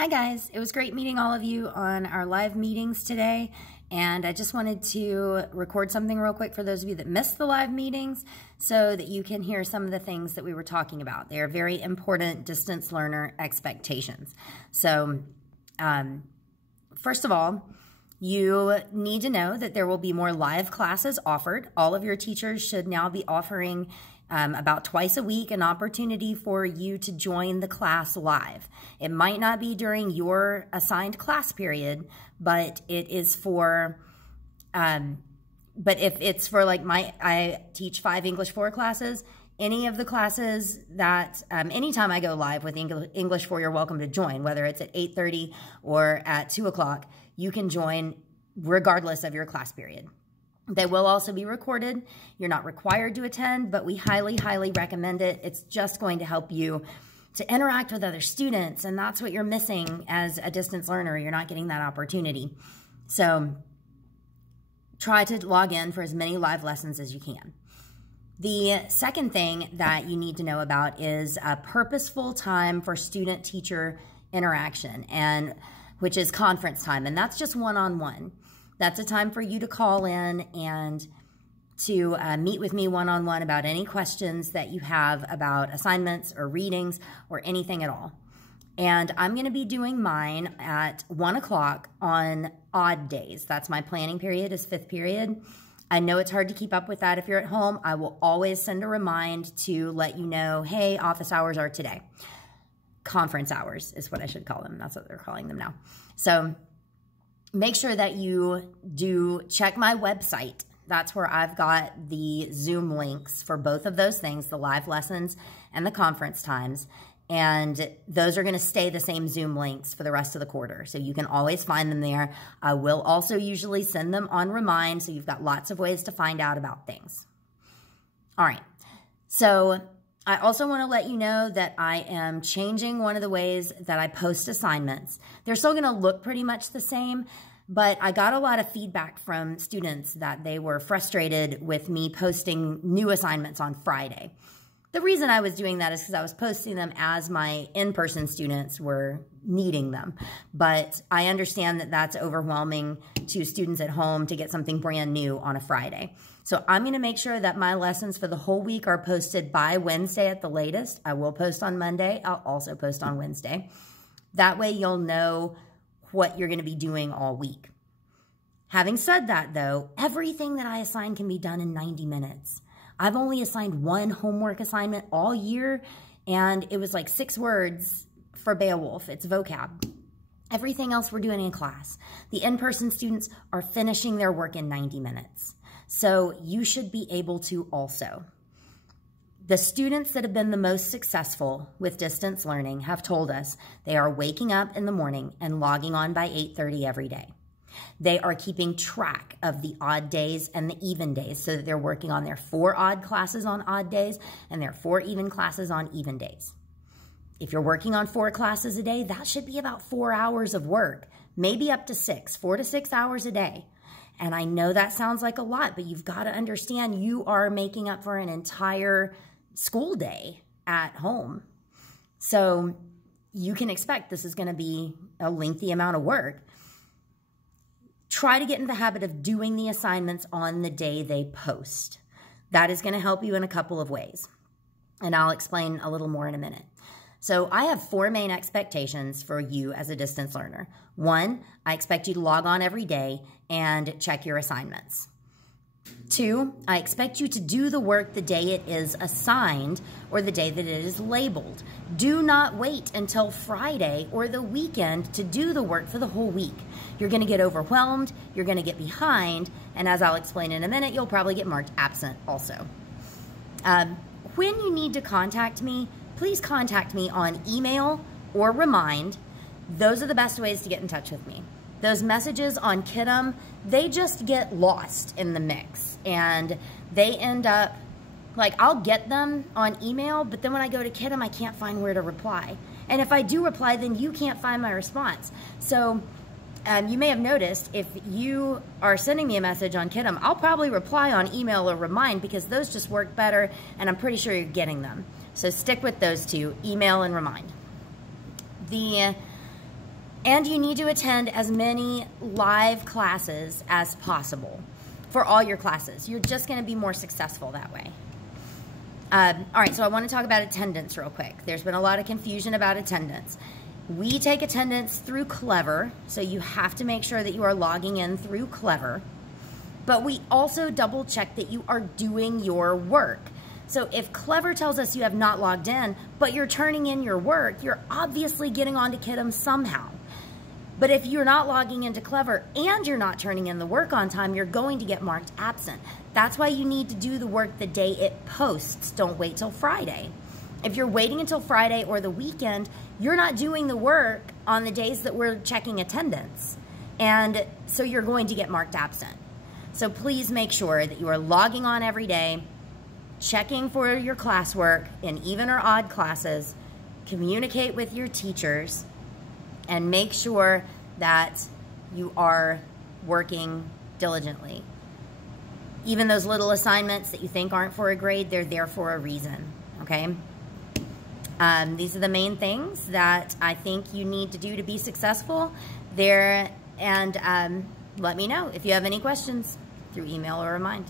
Hi guys, it was great meeting all of you on our live meetings today, and I just wanted to record something real quick for those of you that missed the live meetings so that you can hear some of the things that we were talking about. They are very important distance learner expectations. So first of all, you need to know that there will be more live classes offered. All of your teachers should now be offering about twice a week an opportunity for you to join the class live. It might not be during your assigned class period, but it is for, but if it's for like I teach 5 English 4 classes, any of the classes that, anytime I go live with English 4, you're welcome to join, whether it's at 8:30 or at 2 o'clock, you can join regardless of your class period. They will also be recorded. You're not required to attend, but we highly, highly recommend it. It's just going to help you to interact with other students, and that's what you're missing as a distance learner. You're not getting that opportunity. So try to log in for as many live lessons as you can. The second thing that you need to know about is a purposeful time for student-teacher interaction, and which is conference time, and that's just one-on-one. That's a time for you to call in and to meet with me one-on-one about any questions that you have about assignments or readings or anything at all. And I'm going to be doing mine at 1 o'clock on odd days. That's my planning period, is 5th period. I know it's hard to keep up with that if you're at home. I will always send a remind to let you know, hey, office hours are today. Conference hours is what I should call them. That's what they're calling them now. So make sure that you do check my website. That's where I've got the Zoom links for both of those things, the live lessons and the conference times. And those are going to stay the same Zoom links for the rest of the quarter. So you can always find them there. I will also usually send them on Remind, so you've got lots of ways to find out about things. All right. So I also want to let you know that I am changing one of the ways that I post assignments. They're still going to look pretty much the same, but I got a lot of feedback from students that they were frustrated with me posting new assignments on Friday. The reason I was doing that is because I was posting them as my in-person students were needing them. But I understand that that's overwhelming to students at home to get something brand new on a Friday. So I'm going to make sure that my lessons for the whole week are posted by Wednesday at the latest. I will post on Monday. I'll also post on Wednesday. That way you'll know what you're going to be doing all week. Having said that, though, everything that I assign can be done in 90 minutes. I've only assigned one homework assignment all year, and it was like 6 words for Beowulf. It's vocab. Everything else we're doing in class. The in-person students are finishing their work in 90 minutes. So you should be able to also. The students that have been the most successful with distance learning have told us they are waking up in the morning and logging on by 8:30 every day. They are keeping track of the odd days and the even days so that they're working on their 4 odd classes on odd days and their 4 even classes on even days. If you're working on 4 classes a day, that should be about 4 hours of work, maybe up to 6, 4 to 6 hours a day. And I know that sounds like a lot, but you've got to understand you are making up for an entire school day at home. So you can expect this is going to be a lengthy amount of work. Try to get in the habit of doing the assignments on the day they post. That is going to help you in a couple of ways. And I'll explain a little more in a minute. So I have 4 main expectations for you as a distance learner. 1, I expect you to log on every day and check your assignments. 2, I expect you to do the work the day it is assigned or the day that it is labeled. Do not wait until Friday or the weekend to do the work for the whole week. You're going to get overwhelmed, you're going to get behind, and as I'll explain in a minute, you'll probably get marked absent also. When you need to contact me, please contact me on email or Remind. Those are the best ways to get in touch with me. Those messages on Kiddom, they just get lost in the mix, and they end up, like, I'll get them on email, but then when I go to Kiddom, I can't find where to reply. And if I do reply, then you can't find my response. So you may have noticed if you are sending me a message on Kiddom, I'll probably reply on email or Remind because those just work better, and I'm pretty sure you're getting them. So stick with those 2, email and Remind. The And you need to attend as many live classes as possible for all your classes. You're just going to be more successful that way. All right, so I want to talk about attendance real quick. There's been a lot of confusion about attendance. We take attendance through Clever, so you have to make sure that you are logging in through Clever. But we also double check that you are doing your work. So if Clever tells us you have not logged in, but you're turning in your work, you're obviously getting onto Kiddom somehow. But if you're not logging into Clever and you're not turning in the work on time, you're going to get marked absent. That's why you need to do the work the day it posts. Don't wait till Friday. If you're waiting until Friday or the weekend, you're not doing the work on the days that we're checking attendance. And so you're going to get marked absent. So please make sure that you are logging on every day, checking for your classwork in even or odd classes, communicate with your teachers, and make sure that you are working diligently. Even those little assignments that you think aren't for a grade, they're there for a reason, okay? These are the main things that I think you need to do to be successful there. And let me know if you have any questions through email or remind.